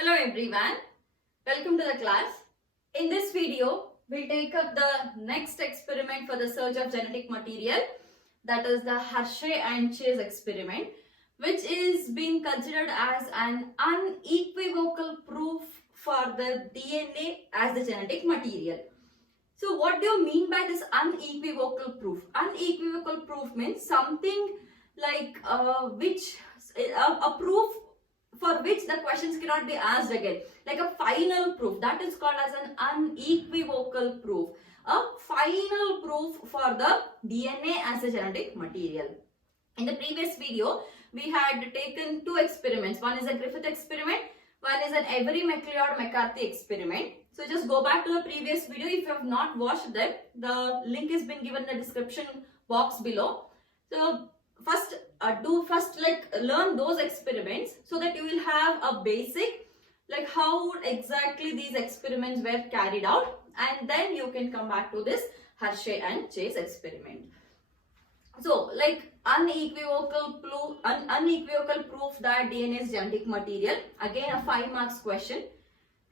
Hello everyone, welcome to the class. In this video, we'll take up the next experiment for the search of genetic material, that is the Hershey and Chase experiment, which is being considered as an unequivocal proof for the DNA as the genetic material. So what do you mean by this unequivocal proof? Unequivocal proof means something like a proof for which the questions cannot be asked again, like a final proof. That is called as an unequivocal proof. A final proof for the DNA as a genetic material. In the previous video, we had taken two experiments. One is a Griffith experiment, one is an Avery McLeod-McCarthy experiment. So just go back to the previous video. If you have not watched them, the link has been given in the description box below. So first learn those experiments so that you will have a basic like how exactly these experiments were carried out, and then you can come back to this Hershey and Chase experiment. So like unequivocal proof that DNA is genetic material, again a 5 marks question.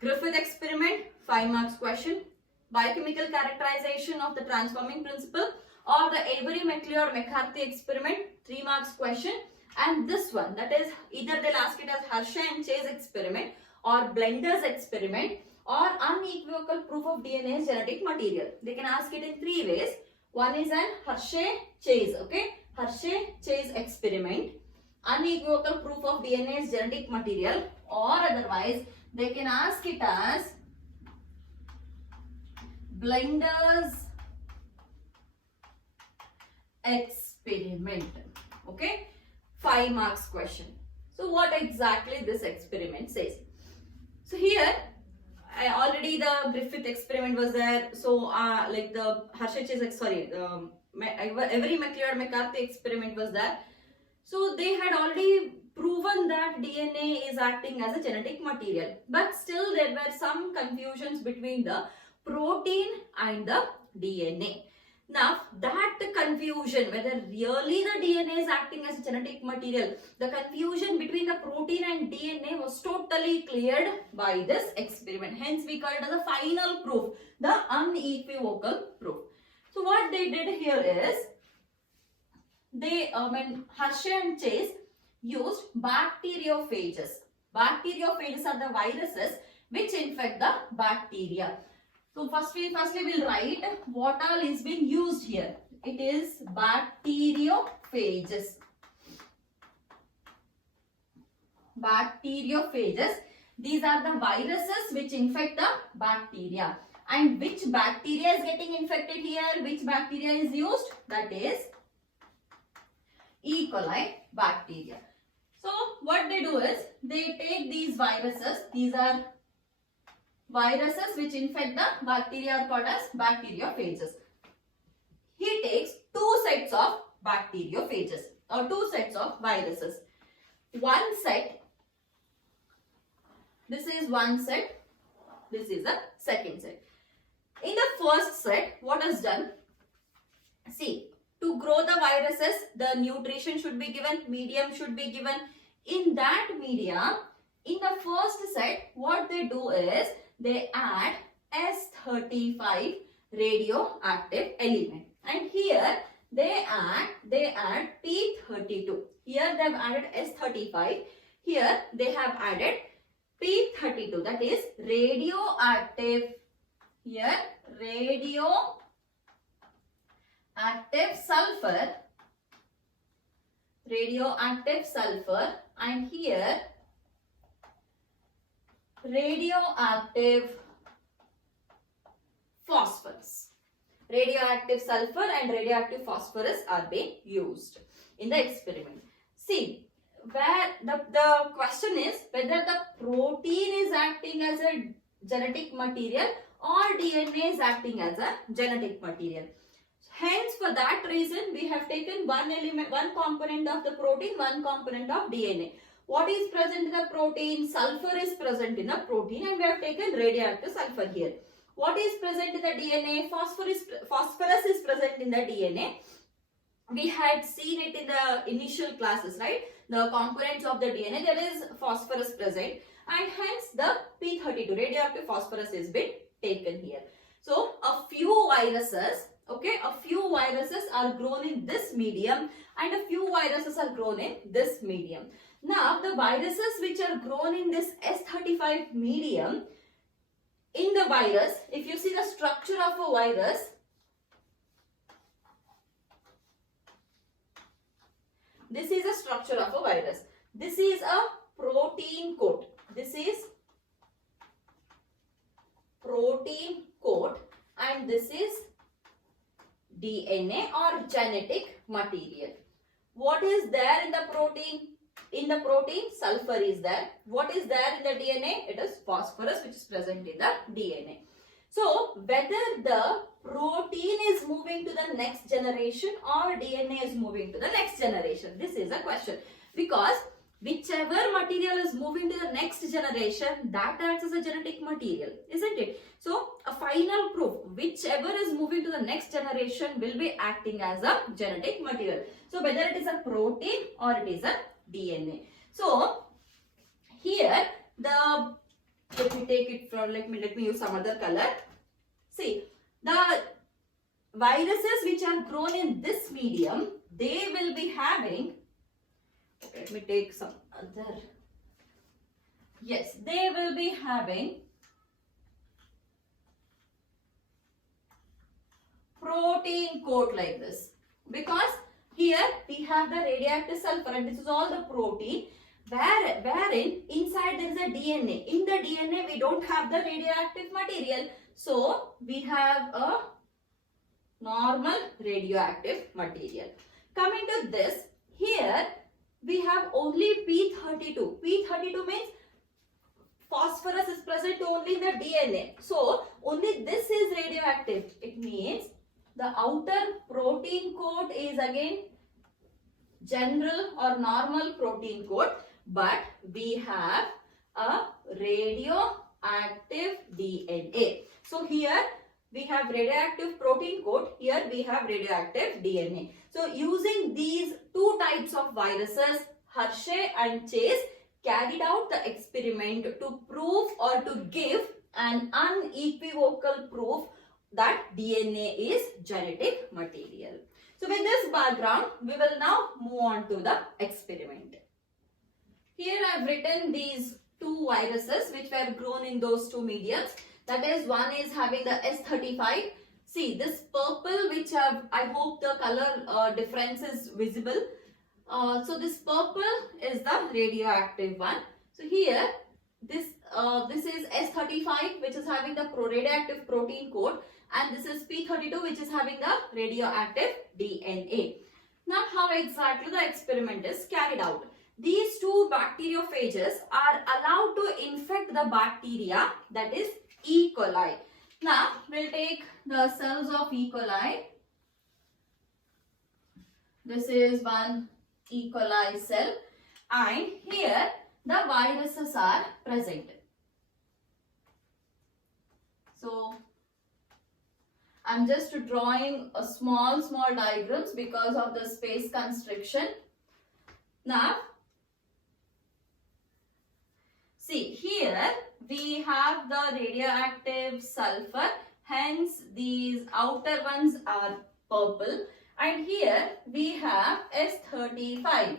Griffith experiment, 5 marks question. Biochemical characterization of the transforming principle, or the Avery McLeod-McCarthy experiment, 3 marks question. And this one, that is either they'll ask it as Hershey and Chase experiment or Blender's experiment or unequivocal proof of DNA is genetic material. They can ask it in 3 ways. One is an Hershey-Chase, okay? Hershey-Chase experiment, unequivocal proof of DNA is genetic material, or otherwise they can ask it as Blender's experiment, okay? 5 marks question. So what exactly this experiment says? So here already the Griffith experiment was there. So like the Hershey-Chase, Avery McLeod-McCarthy experiment was there. So they had already proven that DNA is acting as a genetic material, but still there were some confusions between the protein and the DNA. Now that confusion, whether really the DNA is acting as a genetic material, the confusion between the protein and DNA was totally cleared by this experiment. Hence we call it as a final proof, the unequivocal proof. So what they did here is, they Hershey and Chase used bacteriophages. Bacteriophages are the viruses which infect the bacteria. So firstly we'll write what all is being used here. It is bacteriophages. Bacteriophages. These are the viruses which infect the bacteria. And which bacteria is getting infected here? Which bacteria is used? That is E. coli bacteria. So what they do is, they take these viruses. These are viruses which infect the bacteria are called as bacteriophages. He takes 2 sets of bacteriophages or 2 sets of viruses. One set, this is one set, this is the second set. In the first set, what is done? See, to grow the viruses, the nutrition should be given, medium should be given. In that medium, in the first set, what they do is, they add S35 radioactive element, and here they add P32. Here they have added S35. Here they have added P32. That is radioactive. Here radioactive sulfur, and here radioactive phosphorus. Radioactive sulfur and radioactive phosphorus are being used in the experiment. See, where the question is whether the protein is acting as a genetic material or DNA is acting as a genetic material. Hence, for that reason, we have taken one component of the protein, one component of DNA. What is present in the protein? Sulfur is present in the protein, and we have taken radioactive sulfur here. What is present in the DNA? Phosphorus is present in the DNA. we had seen it in the initial classes, right? The components of the DNA, there is phosphorus present, and hence the P32 radioactive phosphorus is been taken here. So a few viruses, okay, a few viruses are grown in this medium and a few viruses are grown in this medium. Now the viruses which are grown in this S35 medium, in the virus, if you see the structure of a virus, this is a structure of a virus. This is a protein coat. This is protein coat and this is DNA or genetic material. What is there in the protein? In the protein, sulfur is there. What is there in the DNA? It is phosphorus which is present in the DNA. So, whether the protein is moving to the next generation or DNA is moving to the next generation, this is a question. Because whichever material is moving to the next generation, that acts as a genetic material, isn't it? So, a final proof, whichever is moving to the next generation will be acting as a genetic material. So, whether it is a protein or it is a DNA. So, here let me take it from, let me use some other color. See, the viruses which are grown in this medium, they will be having, let me take some other, yes, they will be having protein coat like this, because here we have the radioactive sulfur and this is all the protein, wherein inside there is a DNA. In the DNA we don't have the radioactive material, so we have a normal radioactive material. Coming to this, here we have only P32. P32 means phosphorus is present only in the DNA. So only this is radioactive. It means the outer protein coat is again general or normal protein coat, but we have a radioactive DNA. So here we have radioactive protein coat, here we have radioactive DNA. So using these two types of viruses, Hershey and Chase carried out the experiment to prove or to give an unequivocal proof that DNA is genetic material. So with this background, we will now move on to the experiment. Here I have written these two viruses which were grown in those two mediums. That is, one is having the S35. See this purple which I hope the color difference is visible. So this purple is the radioactive one. So here this is S35 which is having the radioactive protein coat, and this is P32 which is having the radioactive DNA. Now how exactly the experiment is carried out? These two bacteriophages are allowed to infect the bacteria, that is E. coli. Now we'll take the cells of E. coli. This is one E. coli cell, and here the viruses are present. So I'm just drawing a small diagrams because of the space constriction. Now see, here we have the radioactive sulfur, hence these outer ones are purple, and here we have S35,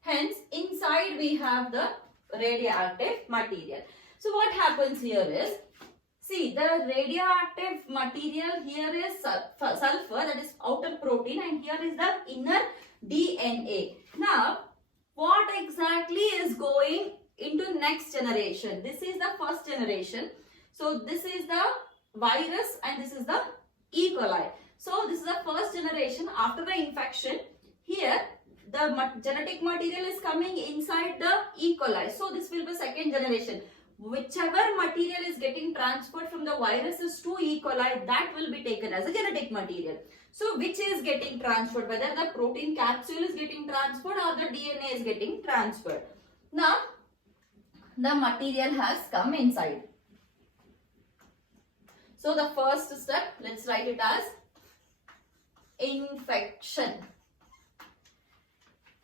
hence inside we have the radioactive material. So what happens here is, see, the radioactive material here is sulfur, that is outer protein, and here is the inner DNA. Now what exactly is going into next generation? This is the first generation. So this is the virus and this is the E. coli. So this is the first generation. After the infection, here the genetic material is coming inside the E. coli. So this will be second generation. Whichever material is getting transferred from the viruses to E. coli, that will be taken as a genetic material. So which is getting transferred, whether the protein capsule is getting transferred or the DNA is getting transferred. Now the material has come inside. So the first step, let's write it as infection.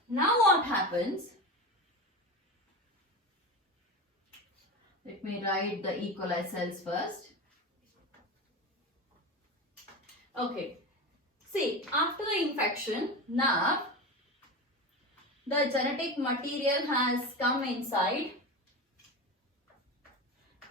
Now what happens? Let me write the E. coli cells first. Okay. See, after the infection, now the genetic material has come inside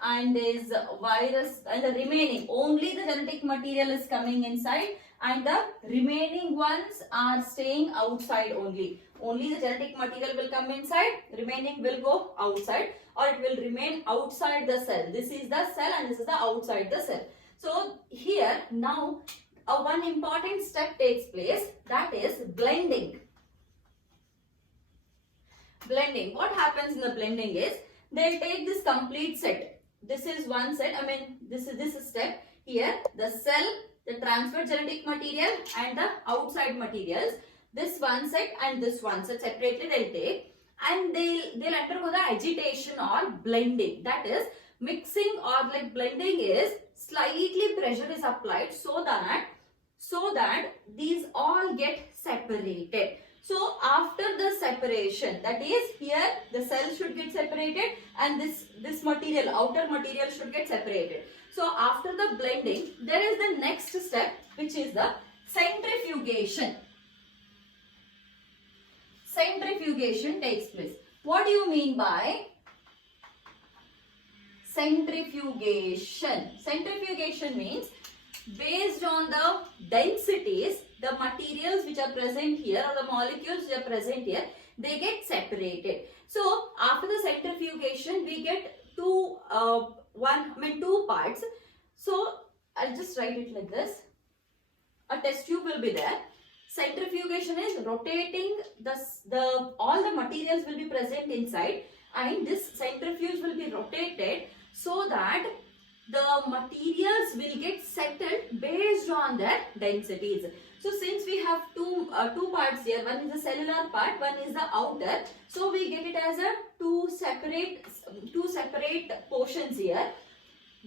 and is virus, and the remaining, only the genetic material is coming inside and the remaining ones are staying outside only. Only the genetic material will come inside, remaining will go outside, or it will remain outside the cell. This is the cell and this is the outside the cell. So here now one important step takes place, that is blending. Blending. What happens in the blending is, they'll take this complete set. This is one set, this is step. Here the cell, the transferred genetic material and the outside materials, this one set and this one set separately they'll take, and they'll undergo the agitation or blending. That is, mixing or like blending is slightly pressure is applied so that these all get separated. So after the separation, that is, here the cell should get separated and this material, outer material should get separated. So after the blending, there is the next step, which is the centrifugation. Centrifugation takes place. What do you mean by centrifugation? Centrifugation means, based on the densities, the materials which are present here or the molecules which are present here, they get separated. So after the centrifugation, we get two parts. So I'll just write it like this. A test tube will be there. Centrifugation is rotating all the materials will be present inside, and this centrifuge will be rotated so that the materials will get settled based on their densities. So since we have two parts here, one is the cellular part, one is the outer, so we get it as a two separate portions here.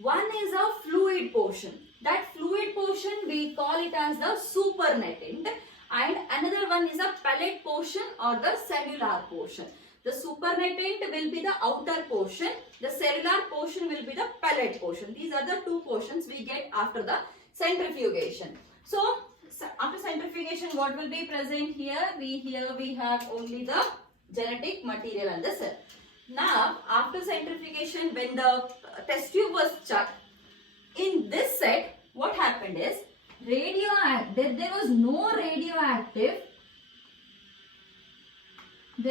One is a fluid portion. That fluid portion we call it as the supernatant, and another one is a pellet portion or the cellular portion. The supernatant will be the outer portion, the cellular portion will be the pellet portion. These are the two portions we get after the centrifugation. So after centrifugation, what will be present here? We have only the genetic material and the cell. Now after centrifugation, when the test tube was chucked, in this set, what happened is, there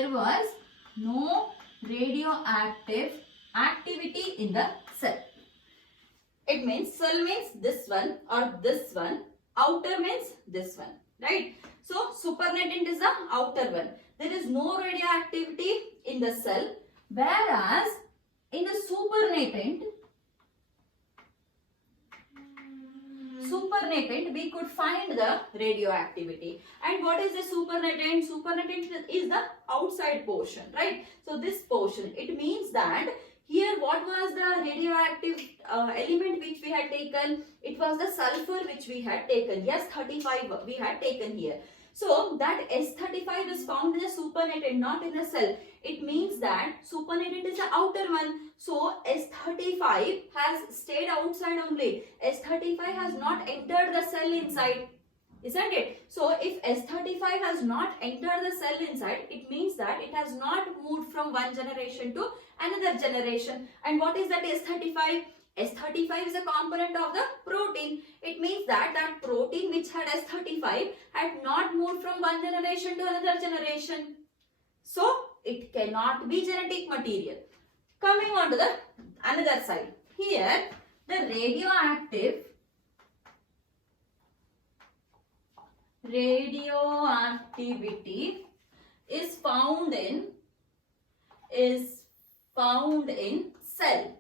was no radioactive activity in the cell. It means cell means this one or this one, outer means this one, right? So supernatant is the outer one. There is no radioactivity in the cell, whereas in the supernatant we could find the radioactivity. And what is the supernatant? Supernatant is the outside portion, right? So this portion, it means that here what was the radioactive element which we had taken? It was the sulfur which we had taken. S35 we had taken here. So that S35 is found in the supernatant, not in the cell. It means that supernatant is the outer one. So S35 has stayed outside only. S35 has not entered the cell inside, isn't it? So if S35 has not entered the cell inside, it means that it has not moved from one generation to another generation. And what is that S35? S35 is a component of the protein. It means that protein which had S35 had not moved from one generation to another generation. So it cannot be genetic material. Coming on to the another side. Here the radioactivity is found in cell.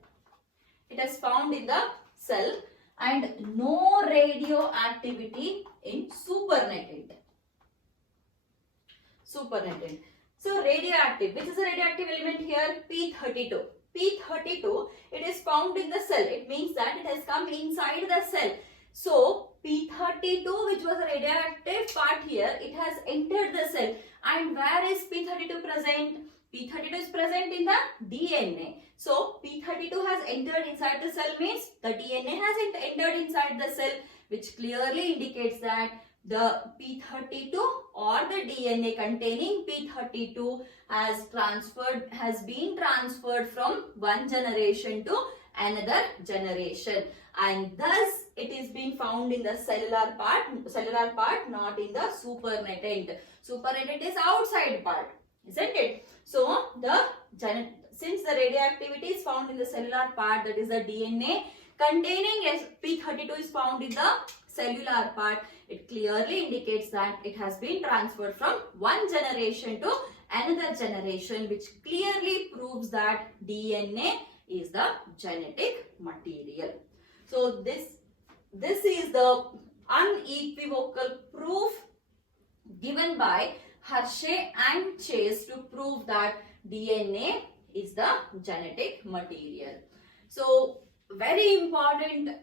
It is found in the cell, and no radioactivity in supernatant. So radioactive, which is a radioactive element here? P32. P32, it is found in the cell. It means that it has come inside the cell. So P32, which was a radioactive part here, it has entered the cell. And where is P32 present? P32 is present in the DNA. So P32 has entered inside the cell means the DNA has entered inside the cell, which clearly indicates that the P32 or the DNA containing P32 has been transferred from one generation to another generation, and thus it is being found in the cellular part, not in the supernatant. Supernatant is outside part, isn't it? So since the radioactivity is found in the cellular part, that is the DNA containing P32 is found in the cellular part, it clearly indicates that it has been transferred from one generation to another generation, which clearly proves that DNA is the genetic material. So this is the unequivocal proof given by Hershey and Chase to prove that DNA is the genetic material. So very important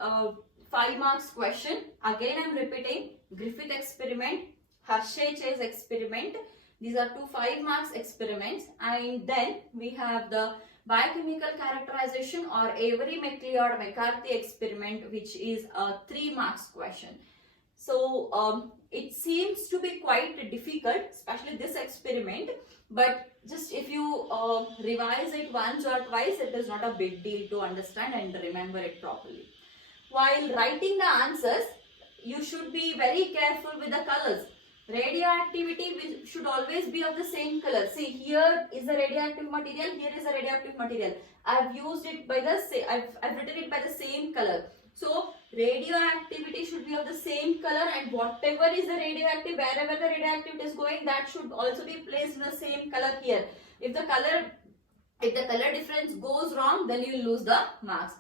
5 marks question. Again I am repeating: Griffith experiment, Hershey Chase experiment. These are two 5 marks experiments, and then we have the biochemical characterization or Avery McLeod McCarthy experiment, which is a 3 marks question. So it seems to be quite difficult, especially this experiment, but just if you revise it once or twice, it is not a big deal to understand and remember it properly. While writing the answers, you should be very careful with the colors. Radioactivity should always be of the same color. See, here is a radioactive material, here is a radioactive material. I've used it by the I've written it by the same color. So radioactivity should be of the same color, and whatever is the radioactive, wherever the radioactivity is going, that should also be placed in the same color here. If the color difference goes wrong, then you will lose the marks.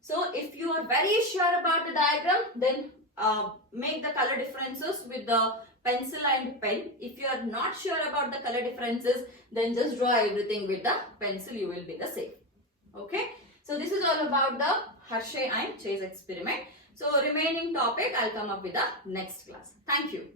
So if you are very sure about the diagram, then make the color differences with the pencil and pen. If you are not sure about the color differences, then just draw everything with the pencil. You will be the same. Okay. So this is all about the Hershey and Chase experiment. So remaining topic I'll come up with the next class. Thank you.